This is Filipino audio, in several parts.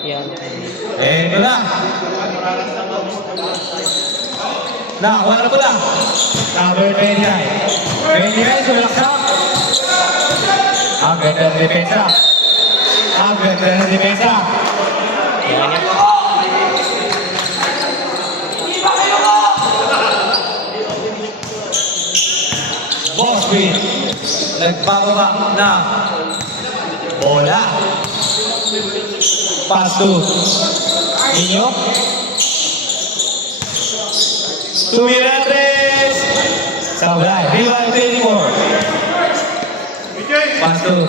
Yan. Ito na. Nakakuha na pula. Number 29. 29, sumalaksak. Ang ganda ng depensa. Ang ganda ng depensa. Yan yan. Bosby. Nagpababa na. Bola. Pass to Niño. Tumirantes. Sablay. Rival 24. Pass to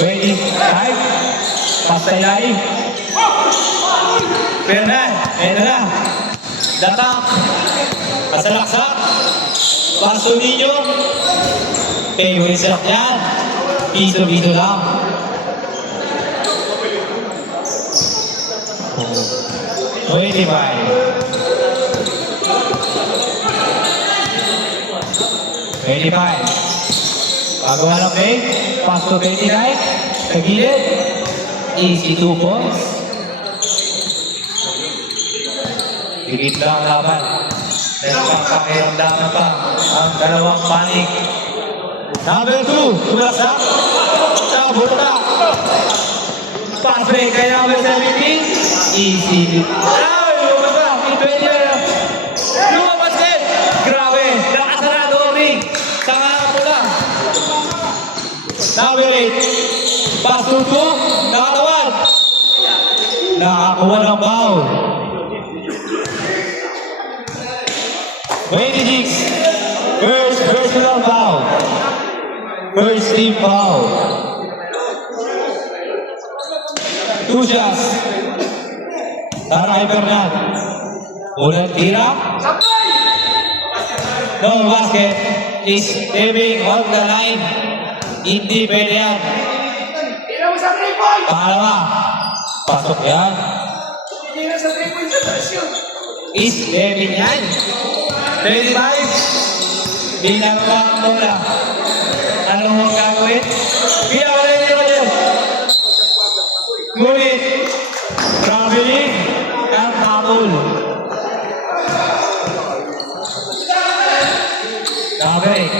25. Pass tayo lalim. Fernan. Ito na. Datang. Kasalaksak. Pass to Niño. Favorite shot yan. Piso-piso lang. Oh. 25. 25. Pagawa ng play. Pass to 29. Sa gilid. Easy 2 points. Higit lang laban. Nagpapakiramdaman pa ang dalawang panik. Number 2. Sumasak. Sa bulta. Pass break kay number 17. Easy. Lumabas. Lumabas din. Grabe. Nakasarado ang ring. Sa pula. Number 8. Pass to 2. Nakatawad. Nakakuha ng foul. 26. First personal foul. First team foul. 2 shots. Taray Fernan. Unang tira. No basket is stepping on the line. Hindi pwede yan. Pangalawa. Pasok yan. Is stepping yan. 25. Binaba ang bola. Anong mo gagawin? Pinawala ni Roger. Ngunit, traveling at habol. Nakabalik.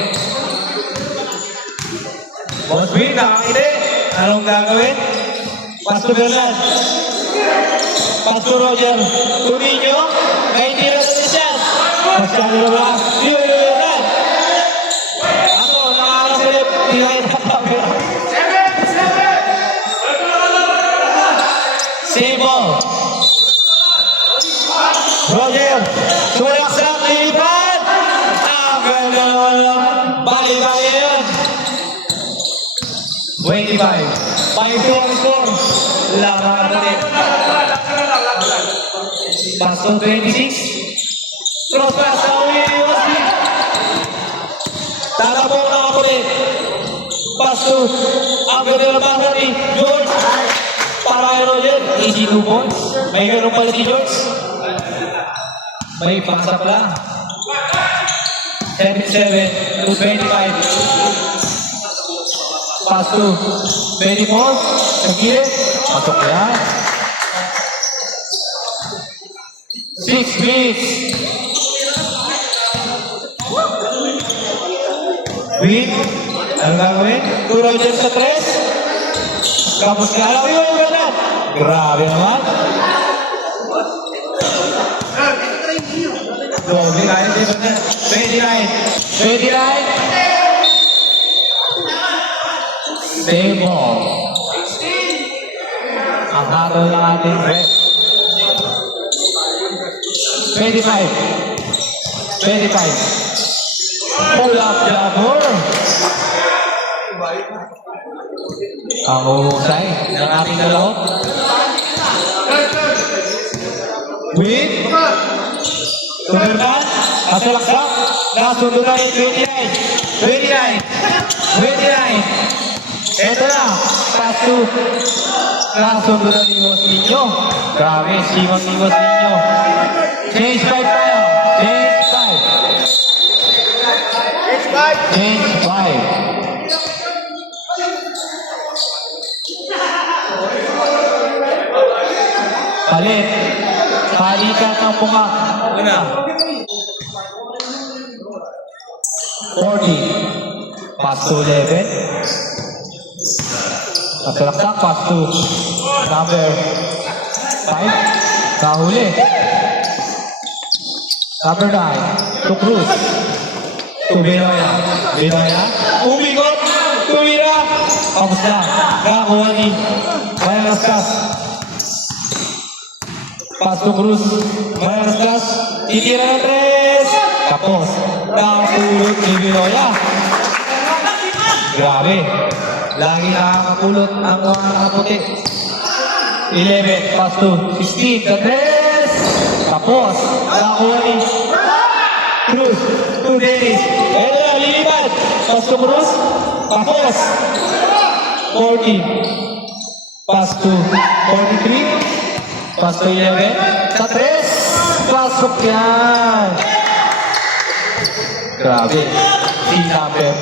Boss Wing, nakakili. Anong gagawin? Pasto Bernard. Pasto Roger. Tuminyo. May tira sa siya. Masyado na ba? Yun, Bernard. Ako, nakakasilip. Tinay na camera. Same ball. Roger. Sumalaksak. Lipat. Ang ganda naman. Bali-bali yan. 25. 5-2 ang score. Laban ulit. Pass to 26. Cross pass sa Waspi. Talabong na ako ulit. Pass to ang ganda na basa ni George. Para kay Roger. Easy 2 points. May gano'n pala si George. May pasap lang. 77 to 25. Pass to 24. Sa gilid. Pasok yan. 6 minutes. Win. Ano gagawin? To Roger sa 3. Kapos ka alam yun, Bernard. Grabe naman. Doble kaya si Bernard. 29. 29. Same ball. Ang hatol ng ating rep. 25. Pull up jumper. Ang uhusay ng ating dalawang. Win. Tumerkan. Kasalaksak. Nasundo na yung 29. Ito na. Pass to. Nasundo na ni Iwas Ninyo. Grabe. Siwang Iwas Ninyo. Change 5 tayo. Change 5. Palit. Palikan ng mukha. Una. 40. Pass to 11. Nasalaksak, pass to number 5. Nahuli. Number 9. To Cruz. To Binoya. Binoya. Umikot. Tumira. Tapos na. Nakakuha ni Mayalaskas. Pass to Cruz. Mayalaskas. Titira ng 3. Tapos. Nakapulot ni Binoya. Grabe. Lagi nakakapulot ang mga puti. 11. Pass to 16. Sa 3. Tapos. Nakakuha ni Cruz. To Dennis. Ayun na, lilipad. Pass to Cruz. Tapos. 40. Pass to 43. Pass to 11. Sa 3. Pasok yan. Grabe. Si number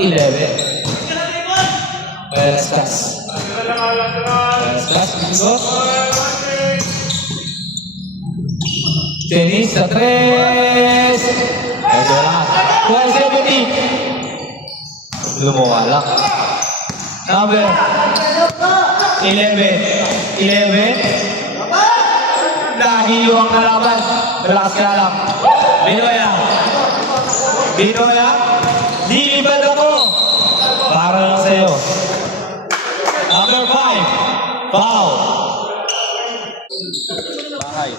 11. Velasquez. Velasquez, bingo. Dennis sa 3. Ito lang. 170. Lumuwala. Number 11. 11. Nahilo ang nalaban. Malakas ka lang. Binoya. Binoya. Dilipad ako. Para lang sa'yo. Number 5. Foul. Bahay.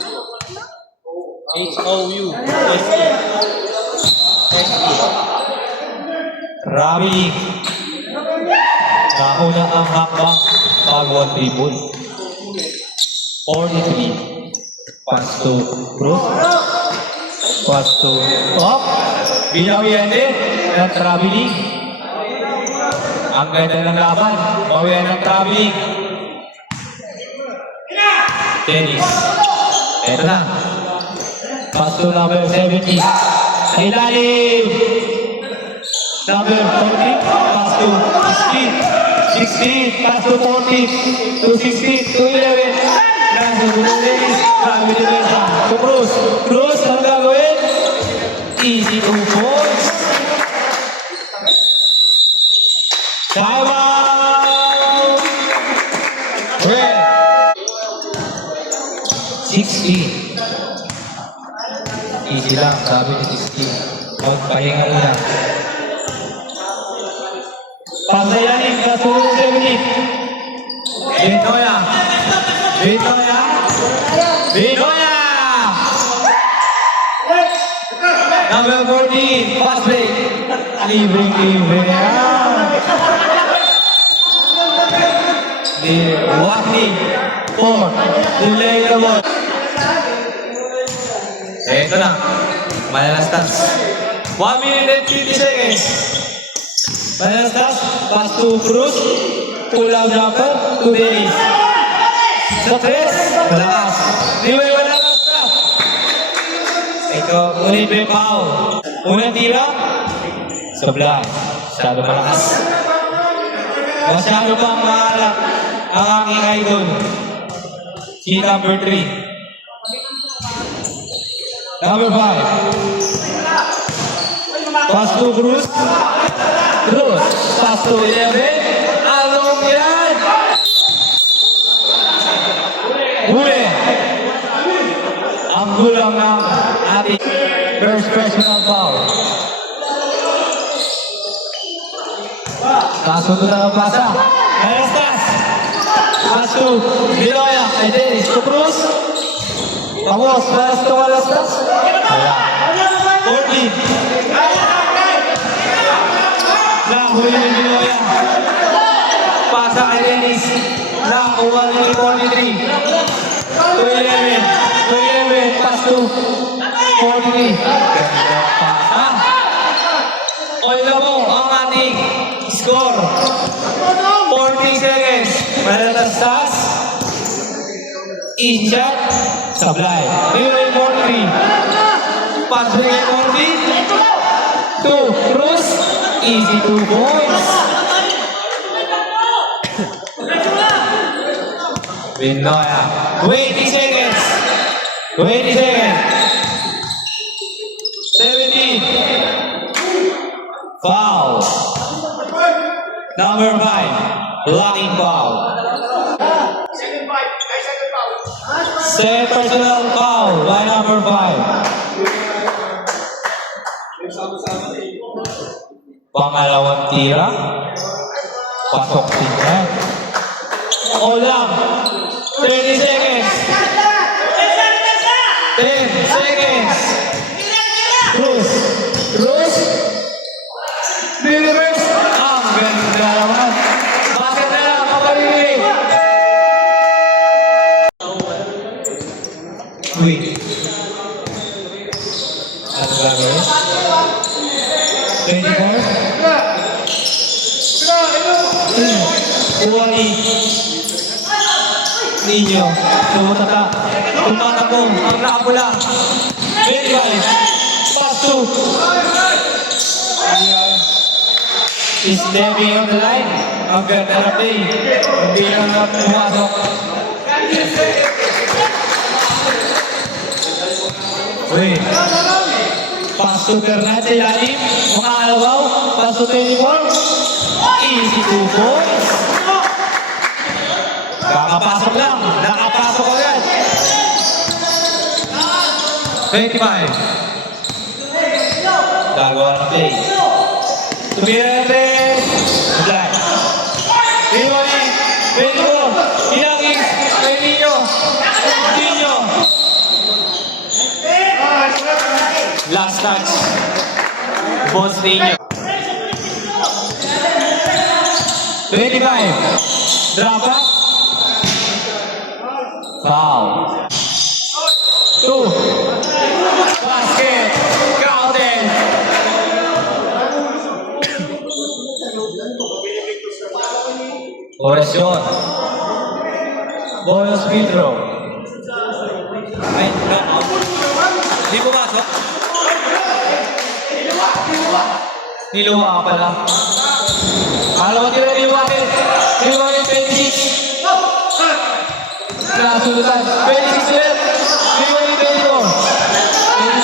H-O-U. S-E. S-E. Rabi. Nauna ang hakbang bago ang tribune. 43. Pass to Cruz. Pass to Top. Binawiyende ng traveling. Ang ganda ng laban. Bawian ng traveling. Dennis. Eto na. Pass to number 70. Sa ilalim. Number 40. Pass to 16. 16. Pass to 40. To 16. To 11. Nasa Bruno Dennis. Grabe din yun siya. To Cruz. Cruz, ang gagawin? Easy 2 points. Time out! Red. 16. Easy lang, sabi ni 16. Magpahinga muna. Pasayanin, kasunod 70. Binoya. Binoya. Binoya! Number 14, fast break. Libre yan. Wahni. 4. Delay the ball. Ito na. Mayalastas. 1 minute and 50 seconds. Mayalastas. Pass to Cruz. Pull-out jumper. To Dennis. Sa 3. Malakas. Anyway, Mayalastas. Ito, ulit may foul. Unang tira. Sablay. Masyado malakas. Masyado pang mahalak ang aking idol. Si number 3. Number 5. Pass to Cruz. Cruz. Pass to 11. Along yan. Huli. Ang gulang ng ating first personal foul. Kasunod na ang pasa. Mayalastas. Pass to Binoya. Ay Dennis. To Cruz. Tapos, pass to Mayalastas. Ayan. 40. Nahuli ni Binoya. Pasa kay Dennis. Nakuha ni 43. To 11. To 11. Pass to 43. Ganda pasa. Oila mo ang ating score. 40 seconds. Mayalastas. Each shot. Sablay. Leroy Morphy. Pass to Morphy. To Cruz. Easy 2 points. Binoya. 20 seconds. 20 seconds. 17. Foul. Number 5. Blocking foul. Second personal foul by number 5. Pangalawang tira. Pasok din yan. O lang. 30 seconds. 10 seconds. Cruz. Cruz. Delivery. Ang ganda naman. Bakit na lang kapalili? Wait. Ano gagawin? 24? Kuha ni Ninyo. Tumutata. Tumatakong. Ang nakapula. 25. Pass 2. Is stepping on the line. Ang ganda na play. Hindi lang na pumasok. Wait. Pass to Bernat sa ilalim. Mga alabaw. Pass to 24. Easy 2 points. Nakapasok lang. Nakapasok agad. 25. Gagawa ng play. Tumira ng play. Fly. Iwani. 24. Inagis. Kay Ninyo. Ninyo. Last touch. Boss Ninyo. 25. Drop back. Foul. 2. Basket. Counted. Orasyon. Bonus free throw. Ay, no. Di pumasok? Niluwa ka pala. Alam mo tira niluwakin. Niluwakin 26. Nasulutan. 26 ulit. Niluwakin 24.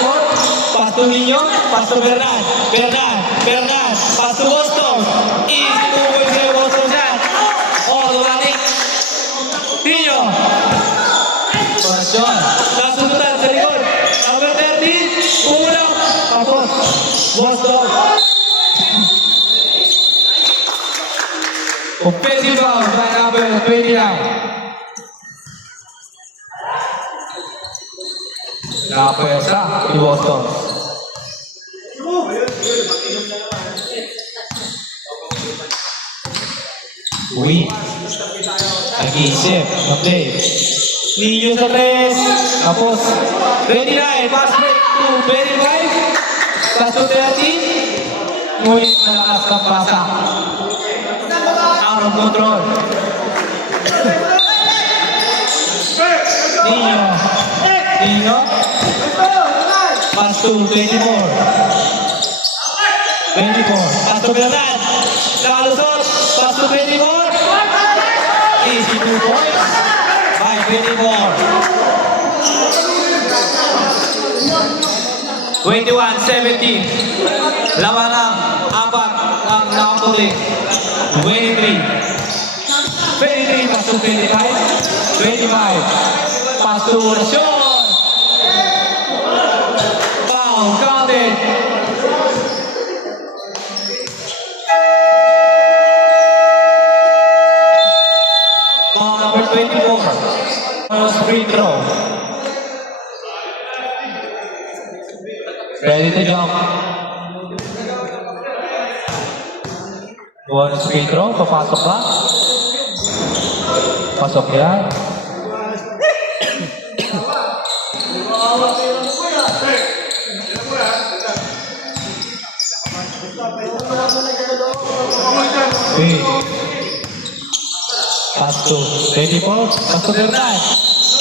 24. Pass to Ninyo. Pass to Bernat. Bernat. Bernat. Pass to Boston. Easy 2 points kay Boston dyan. Automatic. Ninyo. Orasyon. Nasulutan sa likod. Number 13. Pumulaw. Tapos. Boston. Offensive foul by number 29. Nakapwersa si Boston. Uy. Nag-iisip. Mag-play. Ninyo sa 3. Tapos 29. Pass break to 25. Pass to 30. Ngunit malakas ng basa. Out of control. Ninyo. Ninyo. Pass to 24. 24. Pass to Bernat. Nakalusot. Pass to 24. Easy 2 points. By 24. 21-17. Laban ng apat ang nakapuli. 23. 23 pass to 25. 25. Pass to Orasyon. Foul. Counted. Foul number 24. First free throw. Ready to jump. One free throw, papasok ba? Pasok yan. Okay. Pass to 24. Pass to Bernat.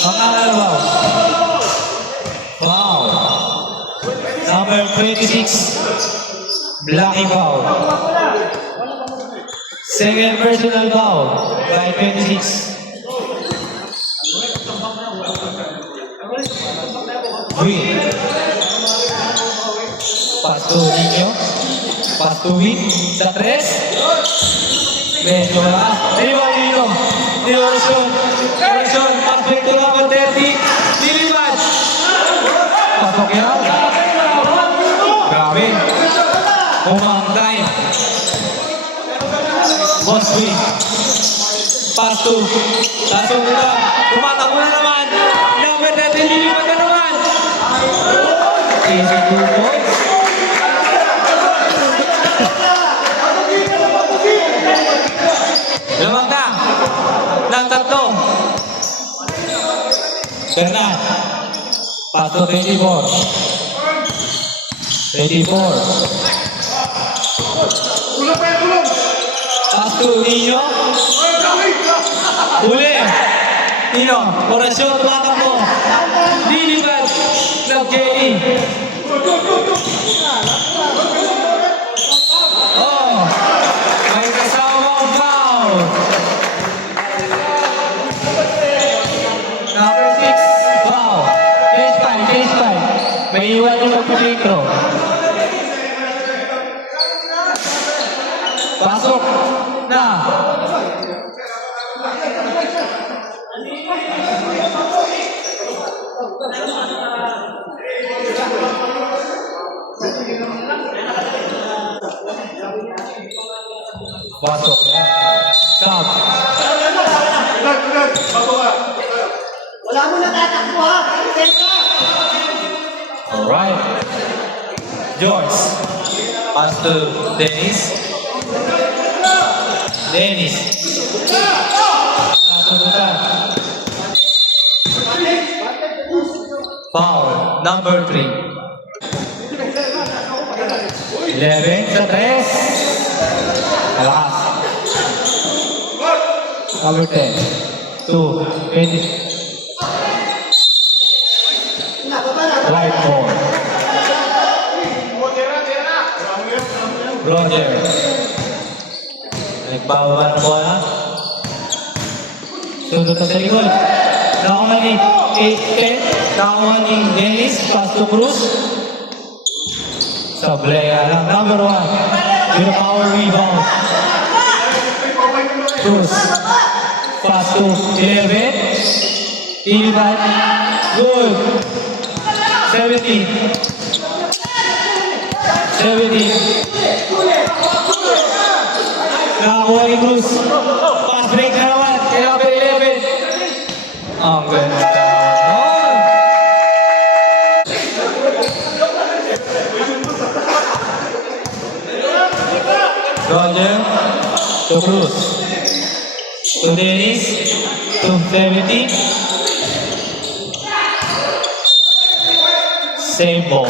Makakalabaw. Wow. Number 26. Blocking foul. Second personal foul by 26. Win. Pass to Nino. Pass to Win. Sa 3. Medyo malakas. Rebound Nino. Diversion. Diversion. Pass back to number 30. Diliman. Pasok yan. Grabe. Umang time. Bosby. Pass to. Tasong nila. Tumatakbo na naman. Number 13. Diliman na naman. Easy 2 points. Lamang na. Ng 3. Bernard. Pass to 24. 24. Pass to Nino. Uli. Nino. Orasyon. Tumatakbo. Diliman. Ng Jelly. Oh. May kasama ang foul. Number 6. Foul. Case 5. Case 5. May iwan yung magpipintro. Pasok na. Pasok. Stop. Wala mo na tatakbo ha! Alright. George. Pass to Dennis. Dennis. Nasunutan. Foul. Number 3. 11 sa 3. Alakas. Number 10. 2. 20. Right ball. Roger. Nagbababa na po na. Sunod sa likod. Nakakuha ni 8-10. Nakakuha ni Dennis. Pass to Cruz. Sablea lang. Number 1. With a power rebound. Cruz. Pass to 11. Ivan. Good. 17. 17. Nakakuha ni Cruz. Pass break na naman. Kaya number 11. Ang ganda. Roger. To Cruz. To Dennis. To 70. Same ball.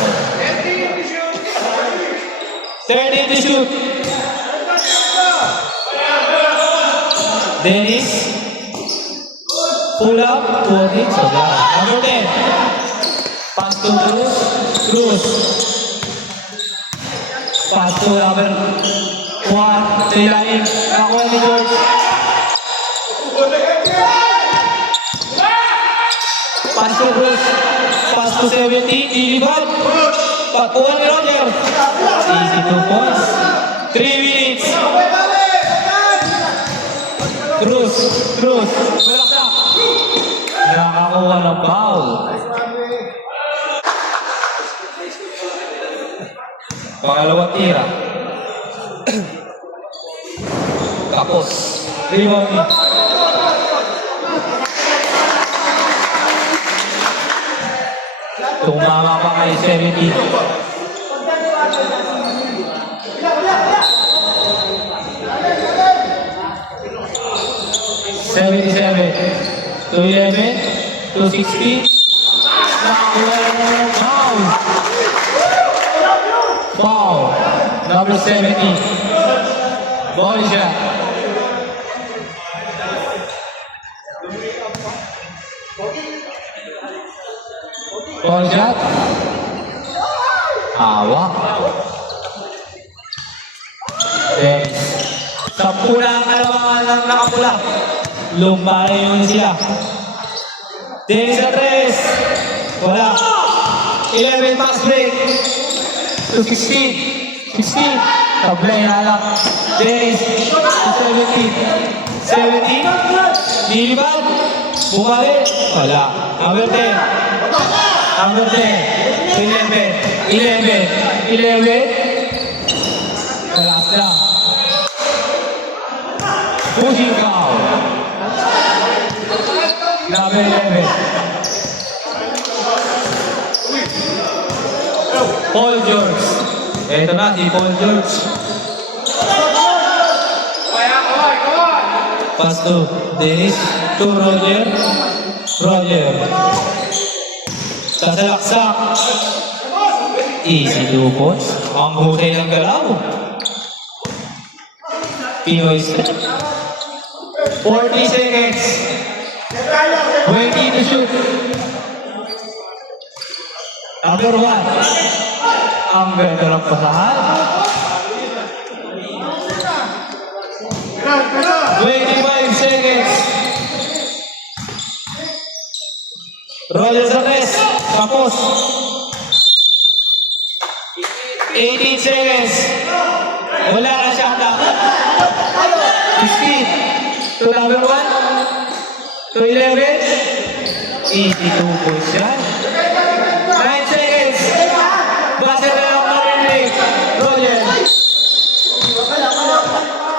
30 to shoot. Dennis. Pull up. 20. So number 10. Pass to Cruz. Cruz. Pass to number 1. Tilain. Nakuha ni George. Pass to Cruz. Pass to 70. Diliman. Patuan ni Roger. Easy 2 points. 3 minutes. Cruz. Cruz. Malaksak. Nakakuha ng foul. Pangalawang tira. Tapos. Rebound ni. Tumama pa kay 70. To 11, to 16. Foul. Foul. Number 70. Ball shot. Ball shot. Hawak. Then, 10 na ang kalamangan ng nakapula. Lumbay yun sila. Dennis sa 3. Wala. 11 pass break. To 16. 16. Tablay na lang. Dennis. To 17. 17. Nilibad. Bumalik. Wala. Number 10. Number 10. 11. 11. 11. Last lang. Pushing foul. Number 11. Paul George. Ito na si Paul George. Pass to Dennis. To Roger. Roger. Sasalaksak. Easy 2 points. Ang husay ng galaw. Pinoy stretch. 40 seconds. 20 to shoot. Number 1. Ang ganda ng pasahan. 25 seconds. Roger Sarnes. Tapos. 18 seconds. Wala na siya. 15. To number 1. To 11. Easy 2 points yan. 9 seconds. Buzzer na lang marinig. Roger.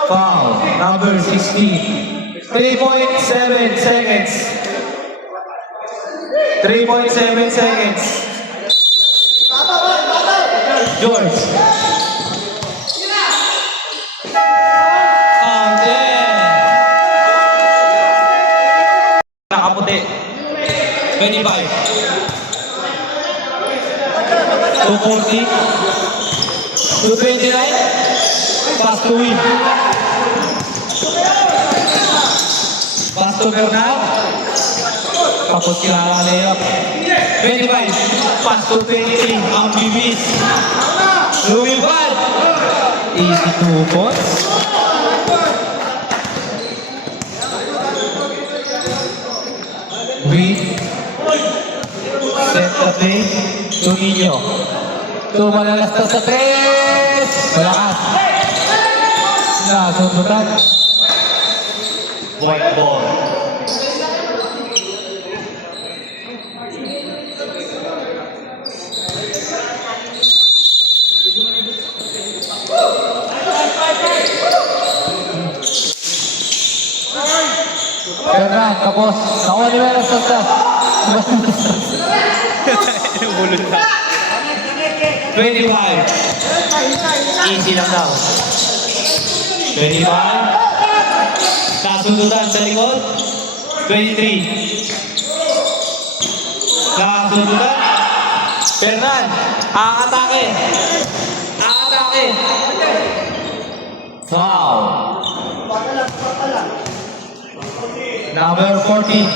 Foul. Number 16. 3.7 seconds. 3.7 seconds. George. Nakaputi. 25. 240. 229. Pass to win. Pass to Bernard. Tapos kilala na layup. 25. Pass to 23. Ang bibis. Lumipad. Easy 2 points. We set the play to Nino. Tumalalastas sa 3. Malakas. Nasundutan. White ball. Fernand, tapos. Nakuha ni Meron sa stas. 25. Easy lang daw. 25. Kasundutan sa likod. 23. Kasundutan. Fernand, aatake. Aatake. Foul. Number 14.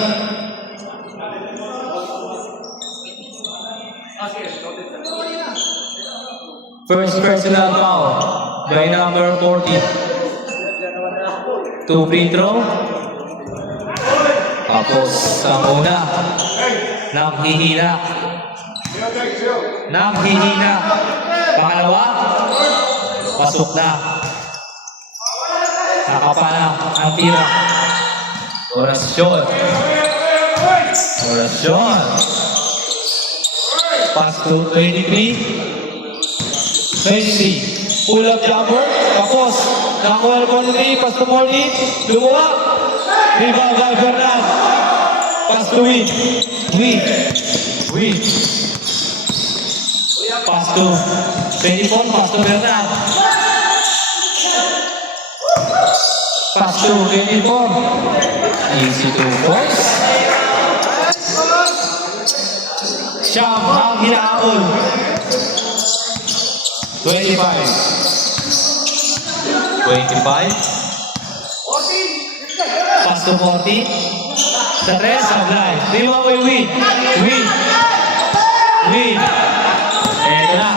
First personal foul by number 14. 2 free throw. Tapos ang una. Naghihina. Naghihina. Pangalawa. Pasok na. Nakapala ang tira. Orasyon. Orasyon. Pass to 23. 20. Pull up jumper. Tapos. Nakuha ng 43. Pass to 40. Lumuha. Rebound by Fernand. Pass to Win. Win. Win. Pass to 24. Pass to Fernand. Pass to 24. Easy 2 points. Siyam ang hinahabol. 25. 25. Pass to 40. Sa 3, sablay. Rebound by Win. Win. Win. Eto na.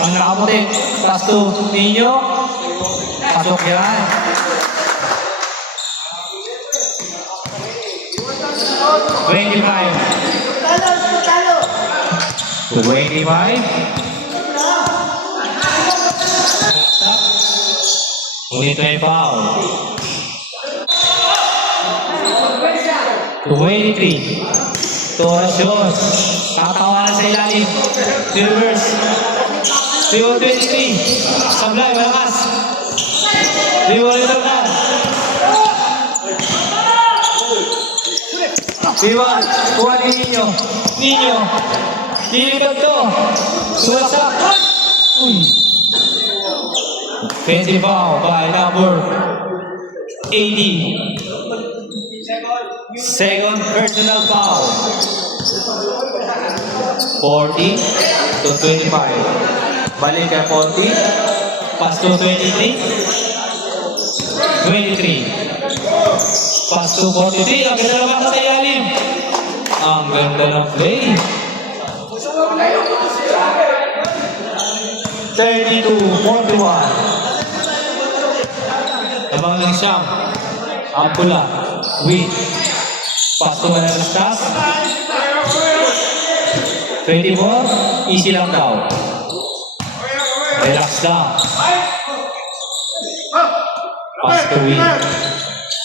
Ang nakaputi. Pass to Nino. Pasok yan. 25. 25. Ngunit may foul. 23. Torasyon. Tatawanan sa ilalim. Reverse. 23. Sablay, malakas. Rewaliter na. Iwan, kuha ni Nino. Nino. Lilipad to. Suwasak. Uy. Offensive foul by number 80. Second personal foul. 40 to 25. Balik kay 40. Pass to 23. 23. Pass to 43. Ang ganda naman sa ilalim. Ang ganda ng play. 32-41. Abang lang siyang. Ang pula. Win. Pass to Mananastas. 24. Easy lang daw. Relax lang. Pass to Win.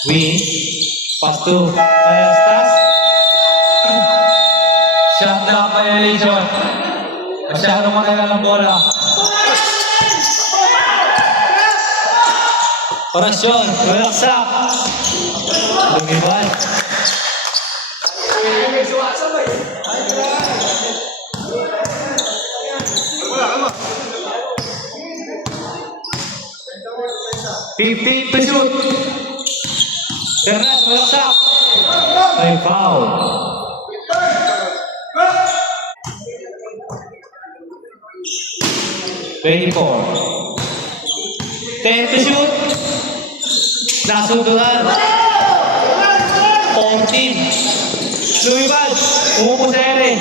Win. Pass to Mananastas. Shot na violation. Masyadong matagal ang bola. Orasyon, relax up. Lumiban. Fifteen to shoot. Ternas, relax up. May foul. Twenty-four. 10 to shoot. Nasunduan. 14. Lumibad. Umupo sa ere.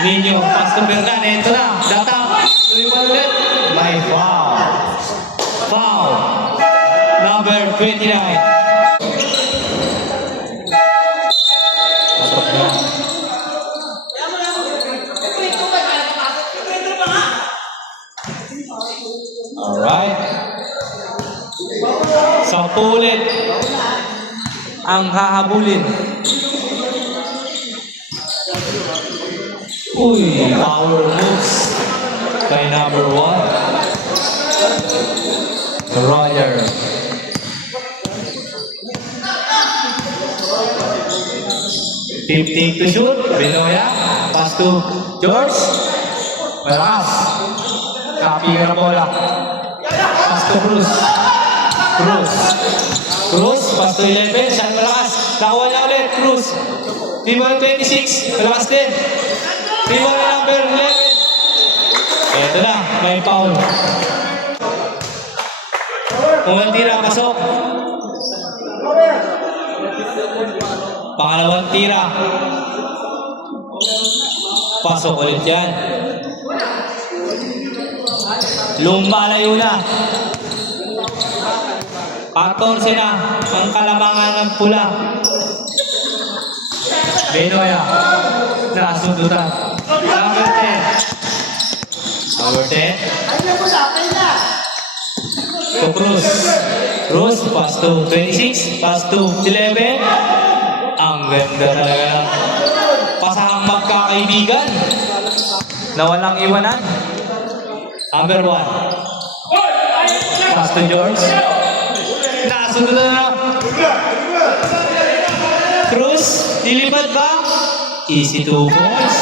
Ninyo. Pass to Bernan. Ito na. Data. Lumibad ulit. May foul. Foul. Number 29. Pasok na. Alright. Sampu ulit ang hahabulin. Uy, power moves kay number 1. Roger. Fifteen to shoot. Benoya. Pass to George. Malakas. Copy ka na bola. Pass to Cruz. Cruz, pass to 11. Siya malakas. Nakuha niya ulit. Cruz. T1 26. Malakas din. T1 number 11. Ito na. May foul. Unang tira. Pasok. Pangalawang tira. Pasok ulit yan. Lumalayo na. 14 na ang kalamangan ng pula. Benoya. Nasundutan. Number 10. Number 10. To Cruz. Cruz, pass to 26. Pass to 11. Ang ganda talaga ng pasahang magkakaibigan na walang iwanan. Number 1. Pass to George. Nasunod na. Cruz, dilipad ba? Easy 2 points.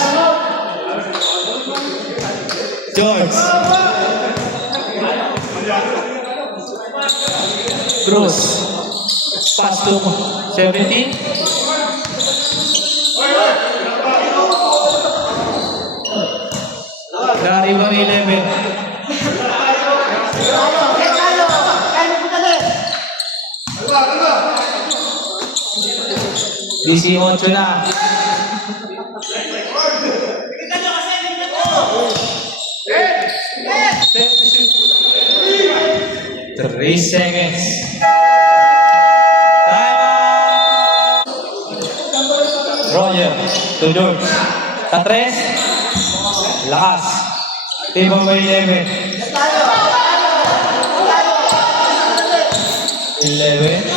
George. Cruz. Pass to 17. Naribang 11. DC 8 na. Set to shoot. 3 seconds. Time out. Roger to George. Sa 3. Lakas. Team of 11. 11.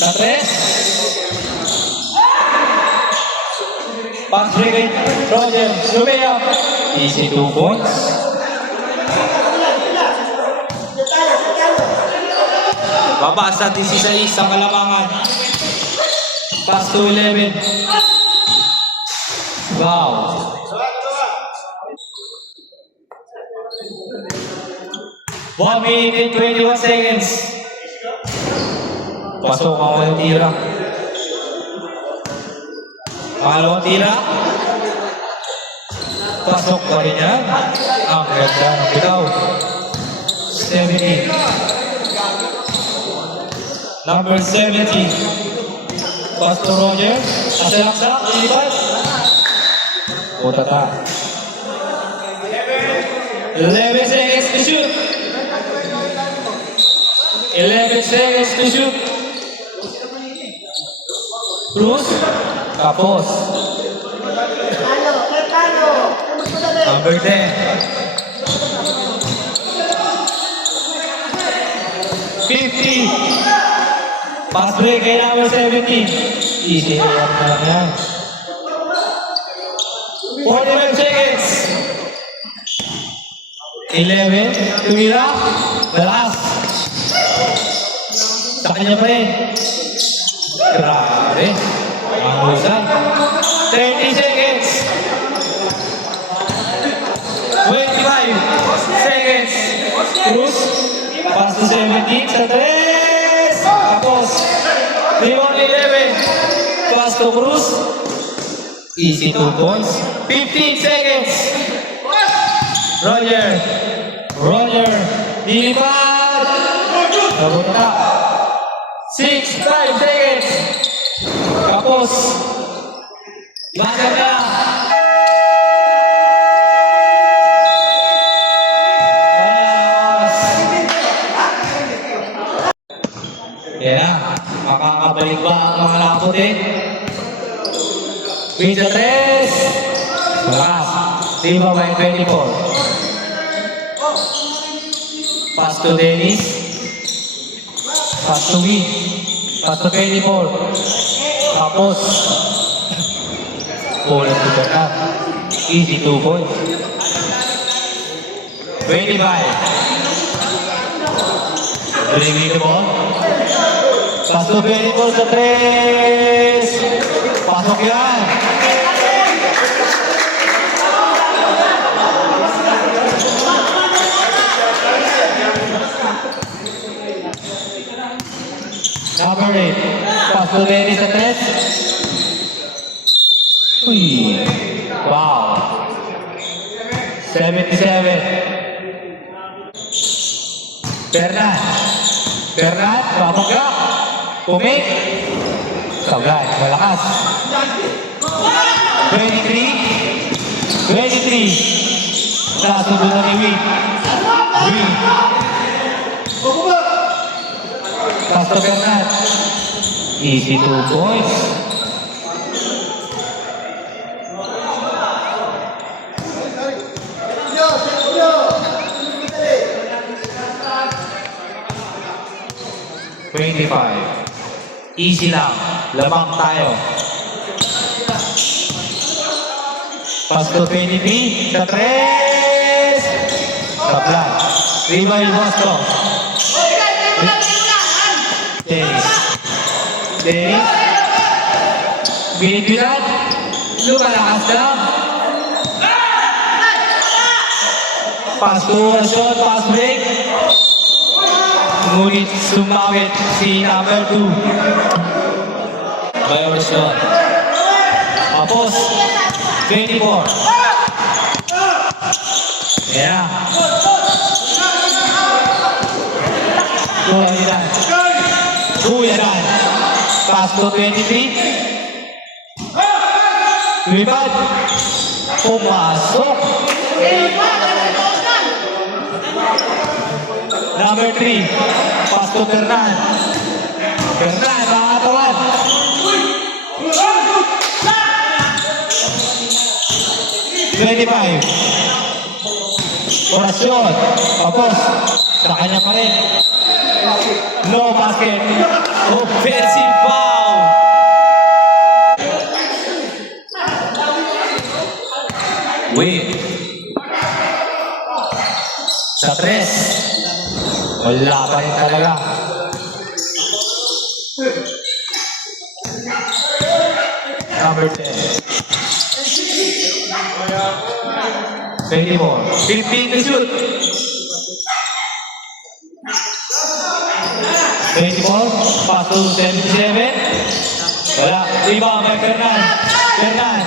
Sa 3. Pass break it. Roger. Lumea. Easy 2 points. Baba sa 16 sa Kalamangan. Pass to 11. Wow. One minute and 21 seconds. Pasok ang walang tira. Pangalawang tira. Pasok pa rin yan. Ang ganda ng bitaw. 70. Number 70. Pass to Roger. Asalaksak. Ilipat. Putata. 11 seconds to shoot. 11 seconds to shoot. Cruz. Tapos. Number 10. 50. Pass break kay number 17. Easy na yan. 45 seconds. 11. Tumira. The last. Sa kanya pa rin. Grabe. Ang husay. 30 seconds. 25 seconds. Cruz. Pass to 17 sa 3. Tapos. Rebound 11. Pass to Cruz. Easy 2 points. 15 seconds. Roger. Roger. Dilipat. Kabuta. 5 seconds. Tapos. Basa na. Yan na. Makakabalik ba ang mga laputi? Queen sa 3. Lakas. Team of 24. Pass to Dennis. Pass to Win. Pass to 24. Tapos. Ulit to Bernard. Easy 2 points. 25. Bringing the ball. Pass to 24 sa 3. Pasok yan. Number 8. Pass to Dennis sa 3. Uy. Wow. 77. Bernard. Bernard, papagka. Pumik. Sablay, malakas. 23. 23. Nasundo na ni Win. Win. Pasto Bernard. Easy 2 points. Easy lang. Lamang tayo. Pasto 23. Sa 3. Sablay. Rebound Boston. Dennis. Dennis. Binibinat. Lumalakas lang. Pass to shot, pass break. Ngunit sumawit si number 2. Violation. Tapos, 24. Yeah. Kuyadan. Kuyadan. Pass to 23. Rebound. Pumasok. Number 3. Pass to Fernan. Fernan, makatawan. 25. Orasyon. Tapos, sa kanya pa rin. No basket. Offensive foul. Win. Sa 3. Wala pa rin talaga. Number 10. 24. 15 to shoot. 24. Pass to 77. Wala. Rebound by Fernan. Fernan.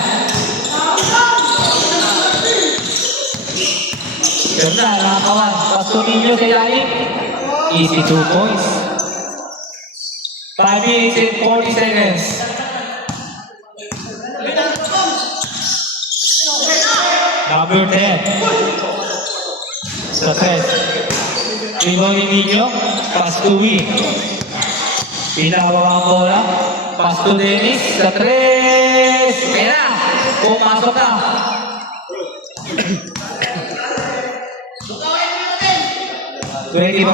Fernan, nakakawan. Pass to Nino sa ilalim. Easy 2 points. 5 minutes and 40 seconds. Number 10. Sa 3. Rebound ni Nino. Pass to Win. Pinababa ang bola. Pass to Dennis. Sa 3. Kaya na. Pumasok na. $25.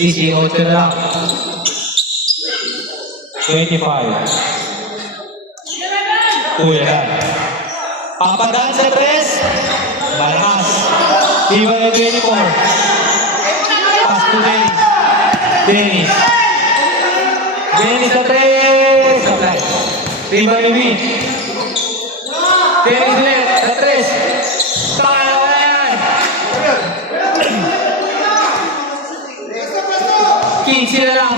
DC 8 na lang. 25. Kuya na. Papadaan sa 3. Malakas. Iba yung 24. Pass to Dennis. Dennis. Dennis sa 3. Supply. Iba yung Win. Dennis ulit sa 3. Pangalawa na yan. 15 na lang.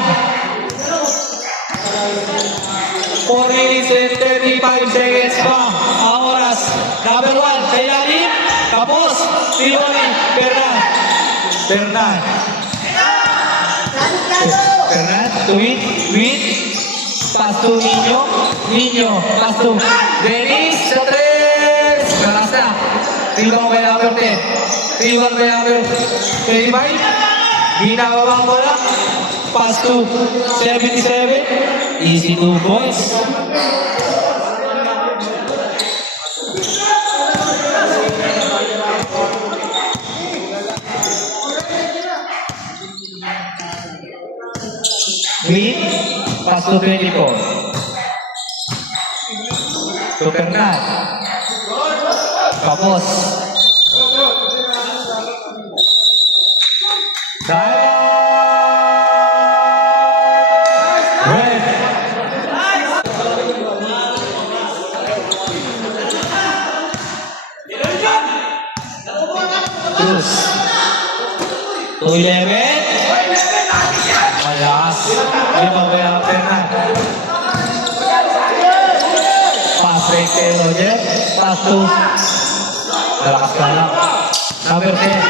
4 minutes and 35 seconds pa ang oras. Number 1 sa ilalim. Tapos, Tiboni, Fernan. Fernan. Fernan, to Win. Win. Pass to Nino. Nino. Pass to Dennis. Sa 3. Malas na. Rebound by number 10. Rebound by number 25. Ginagawa ang bola. Pass to 77. Easy 2 points. Green. Pass to 24. To Fernan. Tapos. Red. Cruz. 2-11. Malakas. Lima ba yung Fernan? Pass break kay Roger. Pass to. Malakas na lang. Number 10.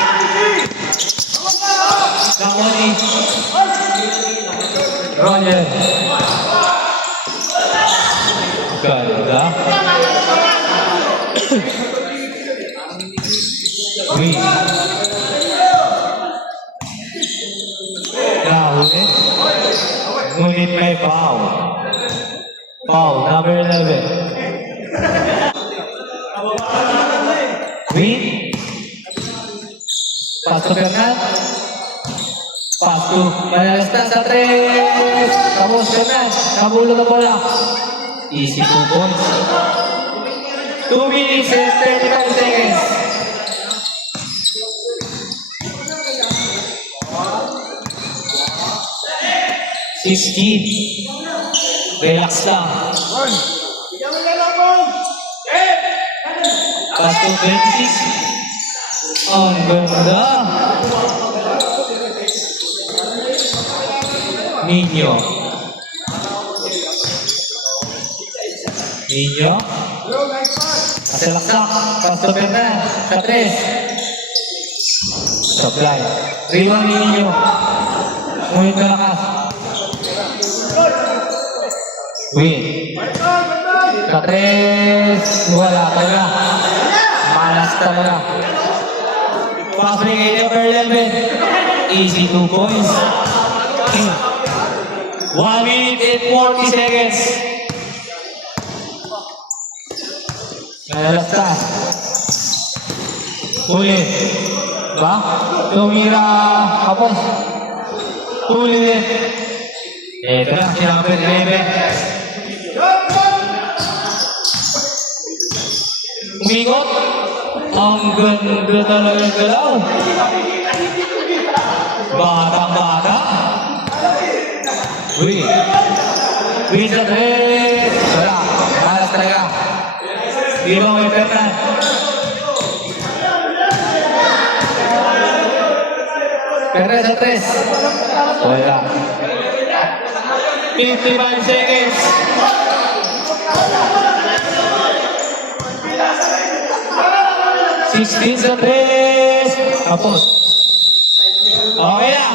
Namoni. Roger. Ganda. Green. Nahuli. Ngunit may foul. Foul, number 11. Green. Pass to Fernan. Pass to Malastan sa 3. Tapos Fernan. Nabulog na bola. Easy 2 points. 2 minutes and 35 seconds. Relax lang. Pass to 26. Ang ganda. Nino. Nino. Kasalaksak. Pass to Fernan. Sa 3. Supply. Rebound ni Nino. Ngunit malakas. Win. Sa 3. Wala talaga. Malas talaga. Pass ring kay number 11. Easy 2 points. 1 minute and 40 seconds. Nalastas. Huli. Ba? Tumira Hapos. Huli din. Ito na, si number 11. Umigot. Ang ganda talaga ng galaw. Batang-bata. Uy. Uy sa 3. Wala. Malas talaga. Di ba may perna? Perna sa 3. Wala. 55 seconds. Sixteen sa 3. Tapos. Okay na.